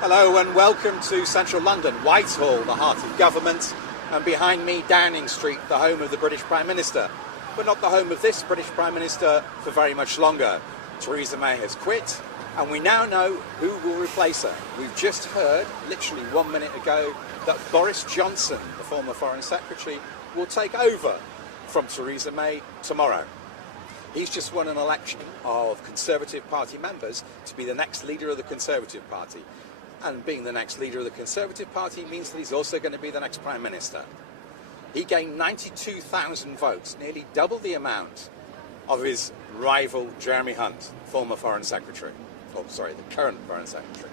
Hello and welcome to central London, Whitehall, the heart of government, and behind me Downing Street, the home of the British Prime Minister. But not the home of this British Prime Minister for very much longer. Theresa May has quit, and we now know who will replace her. We've just heard, literally 1 minute ago, that Boris Johnson, the former Foreign Secretary, will take over from Theresa May tomorrow. He's just won an election of Conservative Party members to be the next leader of the Conservative Party. And being the next leader of the Conservative Party means that he's also going to be the next Prime Minister. He gained 92,000 votes, nearly double the amount of his rival Jeremy Hunt, former Foreign Secretary. Oh, sorry, the current Foreign Secretary.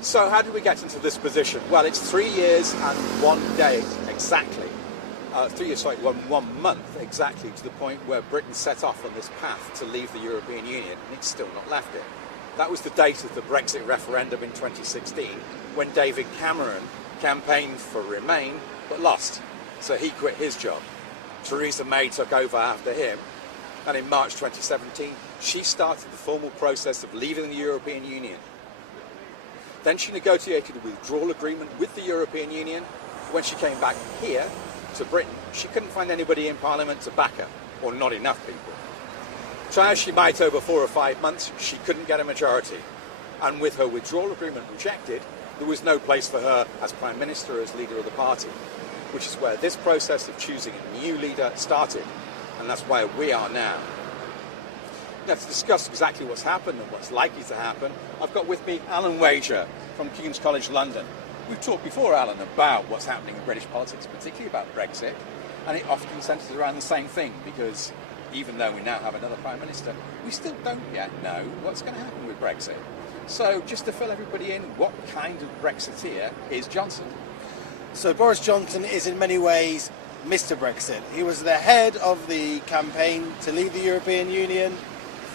So how did we get into this position? Well, it's 3 years and 1 day exactly. 1 month exactly to the point where Britain set off on this path to leave the European Union, and it's still not left it. That was the date of the Brexit referendum in 2016, when David Cameron campaigned for Remain, but lost. So he quit his job. Theresa May took over after him, and in March 2017, she started the formal process of leaving the European Union. Then she negotiated a withdrawal agreement with the European Union. When she came back here to Britain, she couldn't find anybody in Parliament to back her, or not enough people. Try as she might over 4 or 5 months, she couldn't get a majority. And with her withdrawal agreement rejected, there was no place for her as Prime Minister, as leader of the party, which is where this process of choosing a new leader started. And that's where we are now. Now, to discuss exactly what's happened and what's likely to happen, I've got with me Alan Wager from King's College London. We've talked before, Alan, about what's happening in British politics, particularly about Brexit, and it often centres around the same thing, because even though we now have another Prime Minister, we still don't yet know what's going to happen with Brexit. So just to fill everybody in, what kind of Brexiteer is Johnson? So Boris Johnson is in many ways Mr. Brexit. He was the head of the campaign to leave the European Union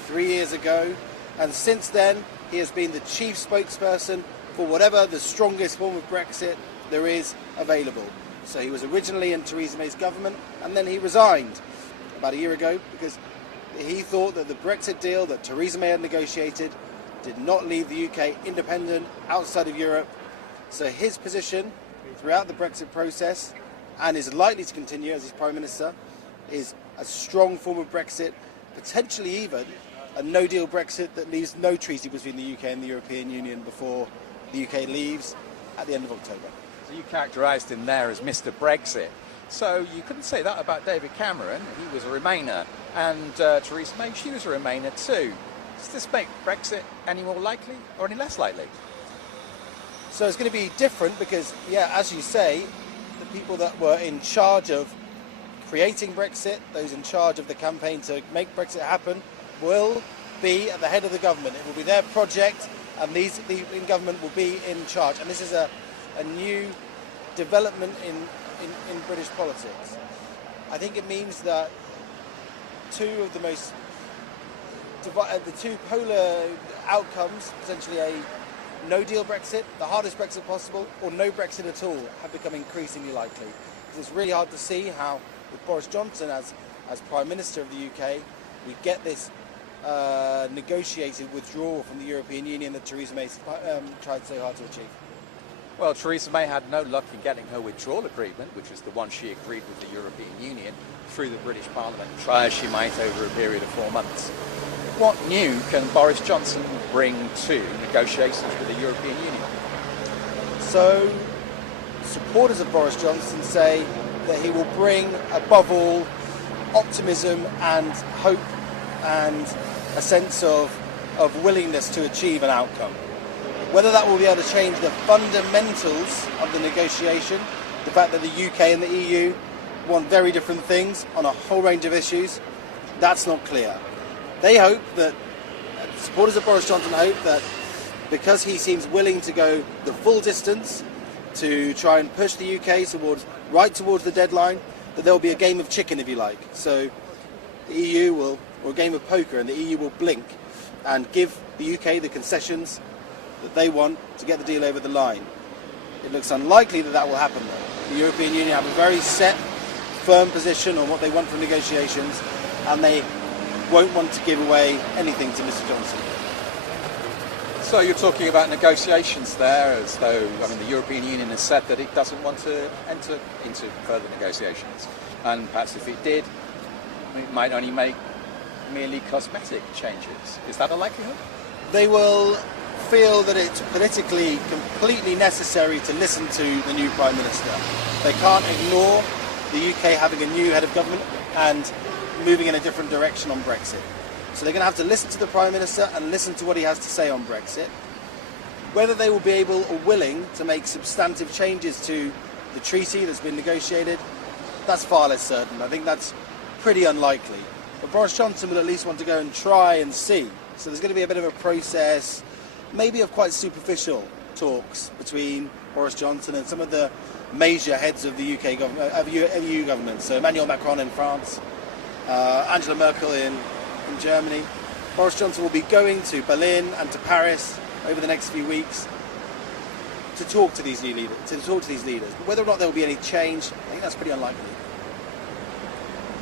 3 years ago, and since then he has been the chief spokesperson for whatever the strongest form of Brexit there is available. So he was originally in Theresa May's government, and then he resigned about a year ago because he thought that the Brexit deal that Theresa May had negotiated did not leave the UK independent outside of Europe. So his position throughout the Brexit process, and is likely to continue as his Prime Minister, is a strong form of Brexit, potentially even a no-deal Brexit that leaves no treaty between the UK and the European Union before the UK leaves at the end of October. So you characterised him there as Mr. Brexit. So you couldn't say that about David Cameron. He was a Remainer, and Theresa May, she was a Remainer too. Does this make Brexit any more likely or any less likely? So it's going to be different because, yeah, as you say, the people that were in charge of creating Brexit, those in charge of the campaign to make Brexit happen, will be at the head of the government. It will be their project, and the government will be in charge. And this is a new development in British politics. I think it means that the two polar outcomes, potentially a no-deal Brexit, the hardest Brexit possible, or no Brexit at all, have become increasingly likely. Because it's really hard to see how, with Boris Johnson as Prime Minister of the UK, we get this negotiated withdrawal from the European Union that Theresa May tried so hard to achieve. Well, Theresa May had no luck in getting her withdrawal agreement, which was the one she agreed with the European Union, through the British Parliament, try as she might over a period of 4 months. What new can Boris Johnson bring to negotiations with the European Union? So, supporters of Boris Johnson say that he will bring, above all, optimism and hope and a sense of willingness to achieve an outcome. Whether that will be able to change the fundamentals of the negotiation, the fact that the UK and the EU want very different things on a whole range of issues, that's not clear. They hope that, supporters of Boris Johnson hope that because he seems willing to go the full distance to try and push the UK right towards the deadline, that there will be a game of chicken, if you like. So the EU will, or a game of poker, and the EU will blink and give the UK the concessions that they want to get the deal over the line. It looks unlikely that that will happen though. The European Union have a very set, firm position on what they want from negotiations, and they won't want to give away anything to Mr. Johnson. So you're talking about negotiations there, as though, I mean, the European Union has said that it doesn't want to enter into further negotiations. And perhaps if it did, it might only make merely cosmetic changes. Is that a likelihood? They will feel that it's politically completely necessary to listen to the new Prime Minister. They can't ignore the UK having a new head of government and moving in a different direction on Brexit. So they're going to have to listen to the Prime Minister and listen to what he has to say on Brexit. Whether they will be able or willing to make substantive changes to the treaty that's been negotiated, that's far less certain. I think that's pretty unlikely. But Boris Johnson will at least want to go and try and see. So there's going to be a bit of a process, maybe of quite superficial talks between Boris Johnson and some of the major heads of the UK government, of EU government. So Emmanuel Macron in France, Angela Merkel in Germany. Boris Johnson will be going to Berlin and to Paris over the next few weeks to talk to these new leaders. But whether or not there will be any change, I think that's pretty unlikely.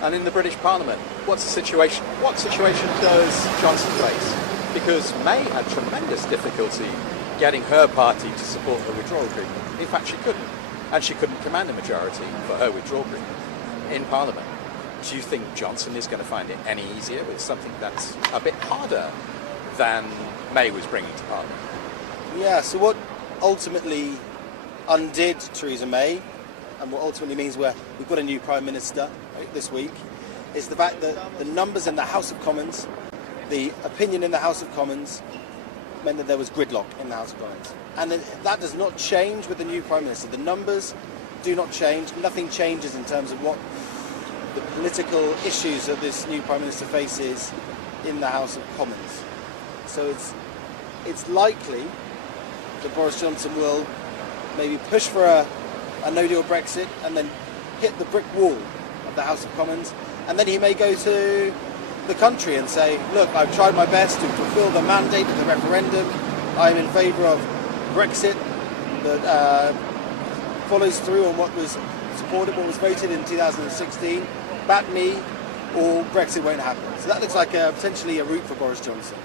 And in the British Parliament, what's the situation? What situation does Johnson face? Because May had tremendous difficulty getting her party to support the withdrawal agreement. In fact, she couldn't. And she couldn't command a majority for her withdrawal agreement in Parliament. Do you think Johnson is going to find it any easier with something that's a bit harder than May was bringing to Parliament? Yeah, so what ultimately undid Theresa May, and what ultimately means we've got a new Prime Minister this week, is the fact that the numbers in the House of Commons, the opinion in the House of Commons, meant that there was gridlock in the House of Commons. And that does not change with the new Prime Minister. The numbers do not change. Nothing changes in terms of what the political issues that this new Prime Minister faces in the House of Commons. So it's likely that Boris Johnson will maybe push for a no-deal Brexit and then hit the brick wall of the House of Commons, and then he may go to the country and say, look, I've tried my best to fulfil the mandate of the referendum. I'm in favour of Brexit that follows through on what was supported, what was voted in 2016. Back me, or Brexit won't happen. So that looks like potentially a route for Boris Johnson,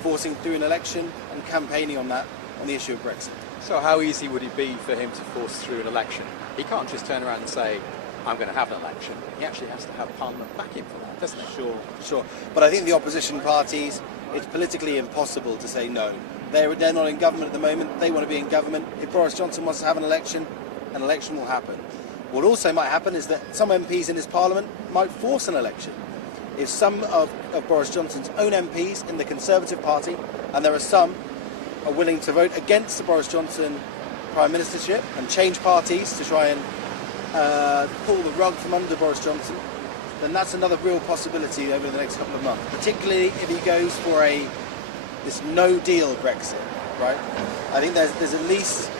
forcing through an election and campaigning on that, on the issue of Brexit. So how easy would it be for him to force through an election? He can't just turn around and say, I'm going to have an election. He actually has to have Parliament back him for that, doesn't he? Sure. But I think the opposition parties, it's politically impossible to say no. They're not in government at the moment. They want to be in government. If Boris Johnson wants to have an election will happen. What also might happen is that some MPs in his Parliament might force an election. If some of Boris Johnson's own MPs in the Conservative Party, and there are some, are willing to vote against the Boris Johnson Prime Ministership and change parties to try and pull the rug from under Boris Johnson, then that's another real possibility over the next couple of months, particularly if he goes for this no-deal Brexit, right? I think there's at least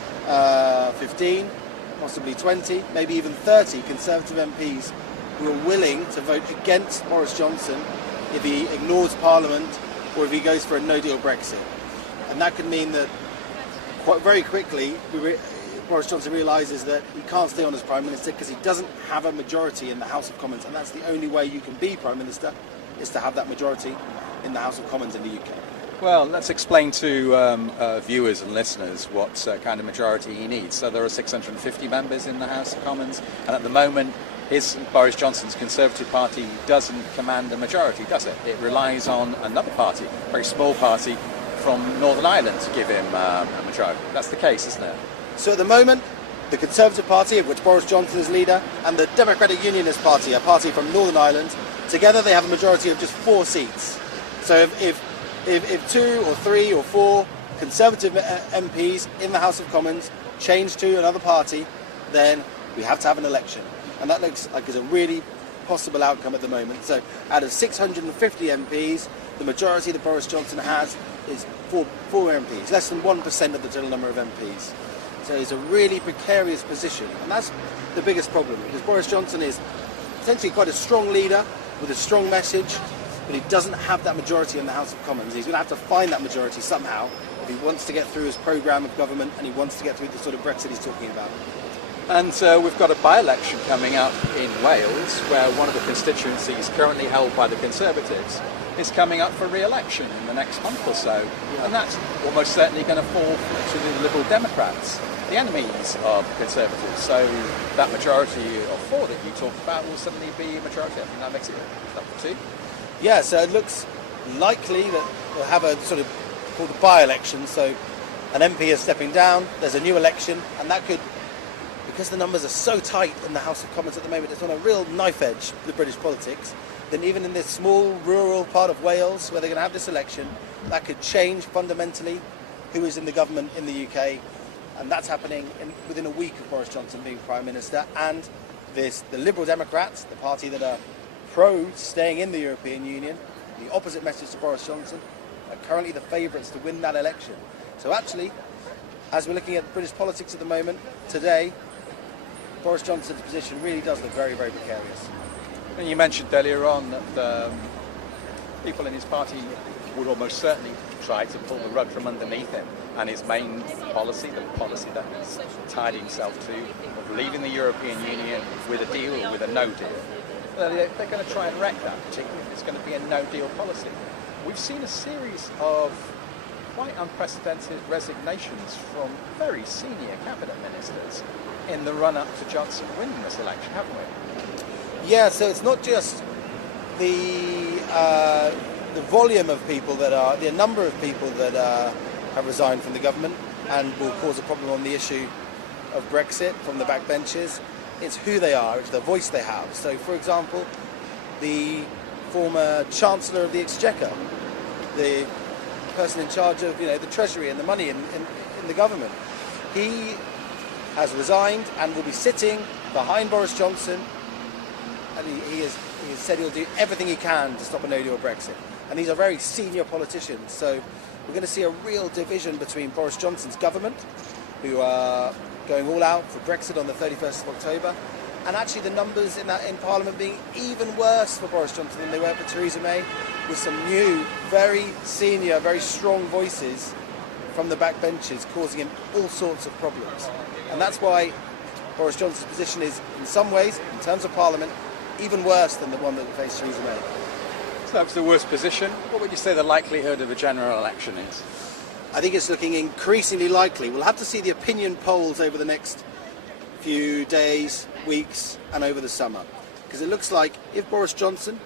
15, possibly 20, maybe even 30 Conservative MPs who are willing to vote against Boris Johnson if he ignores Parliament or if he goes for a no-deal Brexit. And that could mean that quite very quickly Boris Johnson realises that he can't stay on as Prime Minister because he doesn't have a majority in the House of Commons, and that's the only way you can be Prime Minister, is to have that majority in the House of Commons in the UK. Well, let's explain to viewers and listeners what kind of majority he needs. So there are 650 members in the House of Commons, and at the moment Boris Johnson's Conservative Party doesn't command a majority, does it? It relies on another party, a very small party from Northern Ireland, to give him a majority. That's the case, isn't it? So at the moment, the Conservative Party, of which Boris Johnson is leader, and the Democratic Unionist Party, a party from Northern Ireland, together they have a majority of just 4 seats. So if 2 or 3 or 4 Conservative MPs in the House of Commons change to another party, then we have to have an election. And that looks like it's a really possible outcome at the moment. So out of 650 MPs, the majority that Boris Johnson has is 4 MPs, less than 1% of the total number of MPs. So it's a really precarious position. And that's the biggest problem, because Boris Johnson is potentially quite a strong leader with a strong message, but he doesn't have that majority in the House of Commons. He's going to have to find that majority somehow if he wants to get through his programme of government and he wants to get through the sort of Brexit he's talking about. And we've got a by-election coming up in Wales, where one of the constituencies currently held by the Conservatives is coming up for re-election in the next month or so, and that's almost certainly going to fall to the Liberal Democrats, the enemies of Conservatives. So that majority of 4 that you talked about will suddenly be a majority. I think that makes it up for 2. Yeah, so it looks likely that we'll have a sort of called a by-election. So an MP is stepping down, there's a new election, and that could, because the numbers are so tight in the House of Commons at the moment, it's on a real knife edge with British politics, then even in this small rural part of Wales where they're going to have this election, that could change fundamentally who is in the government in the UK. And that's happening within a week of Boris Johnson being Prime Minister. And the Liberal Democrats, the party that are pro staying in the European Union, the opposite message to Boris Johnson, are currently the favourites to win that election. So actually, as we're looking at British politics at the moment, today, Boris Johnson's position really does look very, very precarious. And you mentioned earlier on that people in his party would almost certainly try to pull the rug from underneath him, and his main policy, the policy that he's tied himself to, of leaving the European Union with a deal or with a no deal, they're going to try and wreck that, particularly if it's going to be a no-deal policy. We've seen a series of quite unprecedented resignations from very senior cabinet ministers in the run-up to Johnson winning this election, haven't we? Yeah, so it's not just the volume of people the number of people that have resigned from the government and will cause a problem on the issue of Brexit from the backbenches. It's who they are, it's the voice they have. So, for example, the former Chancellor of the Exchequer, the person in charge of the Treasury and the money in the government, he has resigned and will be sitting behind Boris Johnson, and he has said he'll do everything he can to stop a no-deal Brexit. And these are very senior politicians, so we're going to see a real division between Boris Johnson's government, who are going all out for Brexit on the 31st of October, and actually the numbers in Parliament being even worse for Boris Johnson than they were for Theresa May, with some new, very senior, very strong voices from the backbenches causing him all sorts of problems. And that's why Boris Johnson's position is, in some ways, in terms of Parliament, even worse than the one that faced Theresa May. So that's the worst position. What would you say the likelihood of a general election is? I think it's looking increasingly likely. We'll have to see the opinion polls over the next few days, weeks, and over the summer. Because it looks like if Boris Johnson,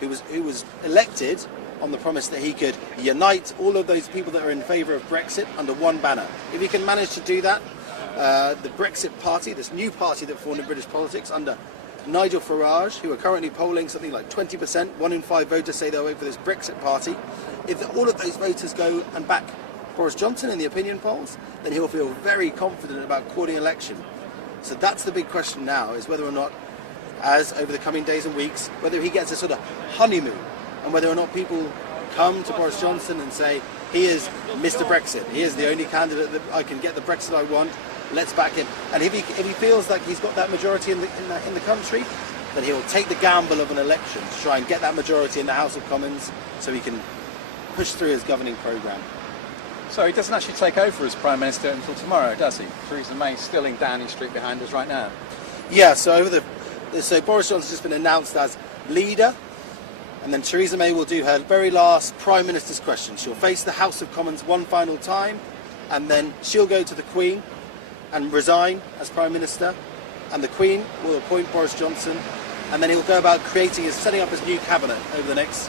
who was elected on the promise that he could unite all of those people that are in favour of Brexit under one banner, if he can manage to do that, the Brexit party, this new party that formed in British politics under Nigel Farage, who are currently polling something like 20%, 1 in 5 voters say they'll vote for this Brexit party. If all of those voters go and back Boris Johnson in the opinion polls, then he'll feel very confident about calling an election. So that's the big question now, is whether or not, as over the coming days and weeks, whether he gets a sort of honeymoon, and whether or not people come to Boris Johnson and say, he is Mr. Brexit, he is the only candidate that I can get the Brexit I want, let's back him. And if he feels like he's got that majority in the country, then he'll take the gamble of an election to try and get that majority in the House of Commons so he can push through his governing programme. So he doesn't actually take over as Prime Minister until tomorrow, does he? Theresa May still in Downing Street behind us right now. Yeah, so Boris Johnson's just been announced as leader, and then Theresa May will do her very last Prime Minister's question. She'll face the House of Commons one final time, and then she'll go to the Queen and resign as Prime Minister, and the Queen will appoint Boris Johnson, and then he'll go about setting up his new cabinet over the next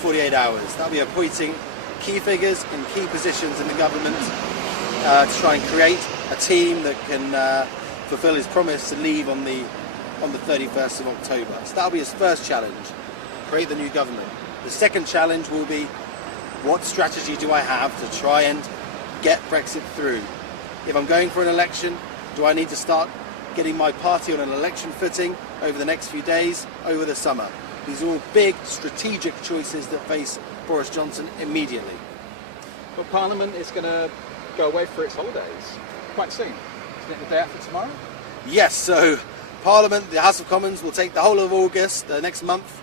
48 hours. That'll be appointing key figures in key positions in the government to try and create a team that can fulfil his promise to leave on the 31st of October. So that'll be his first challenge, create the new government. The second challenge will be, what strategy do I have to try and get Brexit through? If I'm going for an election, do I need to start getting my party on an election footing over the next few days, over the summer? These are all big strategic choices that face Boris Johnson immediately. Well, Parliament is going to go away for its holidays quite soon. Isn't it the day after tomorrow? Yes, so Parliament, the House of Commons, will take the whole of August, the next month,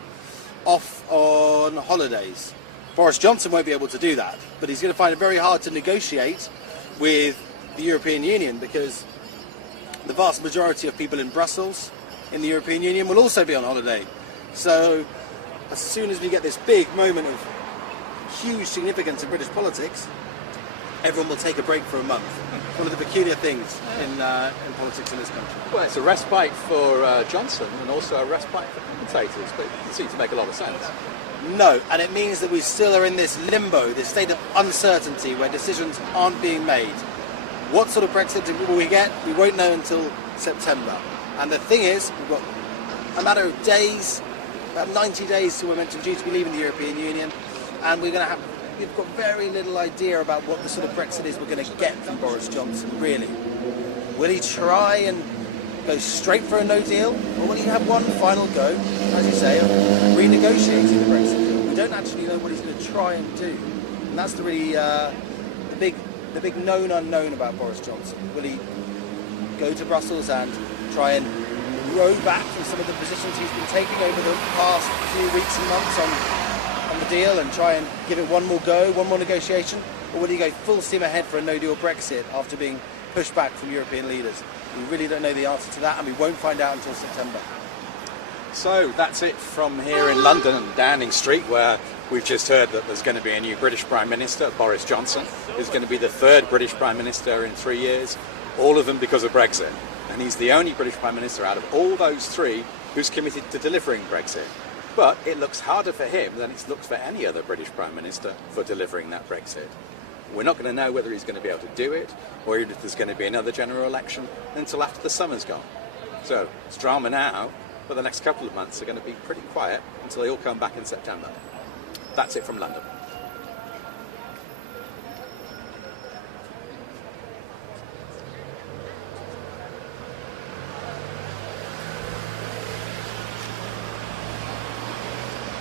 off on holidays. Boris Johnson won't be able to do that, but he's going to find it very hard to negotiate with the European Union, because the vast majority of people in Brussels, in the European Union, will also be on holiday. So as soon as we get this big moment of huge significance in British politics, everyone will take a break for a month. One of the peculiar things in politics in this country. Well, it's a respite for Johnson and also a respite for commentators, but it seems to make a lot of sense. No, and it means that we still are in this limbo, this state of uncertainty where decisions aren't being made. What sort of Brexit will we get? We won't know until September. And the thing is, we've got a matter of days, about 90 days till we're meant to due to be leaving the European Union, and we've got very little idea about what the sort of Brexit is we're going to get from Boris Johnson, really. Will he try and go straight for a no deal, or will he have one final go, as you say, of renegotiating the Brexit deal? We don't actually know what he's going to try and do, and that's the really the big known unknown about Boris Johnson. Will he go to Brussels and try and row back from some of the positions he's been taking over the past few weeks and months on the deal and try and give it one more go, one more negotiation, or will he go full steam ahead for a no-deal Brexit after being pushed back from European leaders? We really don't know the answer to that, and we won't find out until September. So that's it from here in London and Downing Street, where we've just heard that there's going to be a new British Prime Minister, Boris Johnson, who's going to be the third British Prime Minister in 3 years, all of them because of Brexit. And he's the only British Prime Minister out of all those three who's committed to delivering Brexit. But it looks harder for him than it looks for any other British Prime Minister for delivering that Brexit. We're not going to know whether he's going to be able to do it, or if there's going to be another general election until after the summer's gone. So it's drama now, but the next couple of months are going to be pretty quiet until they all come back in September. That's it from London.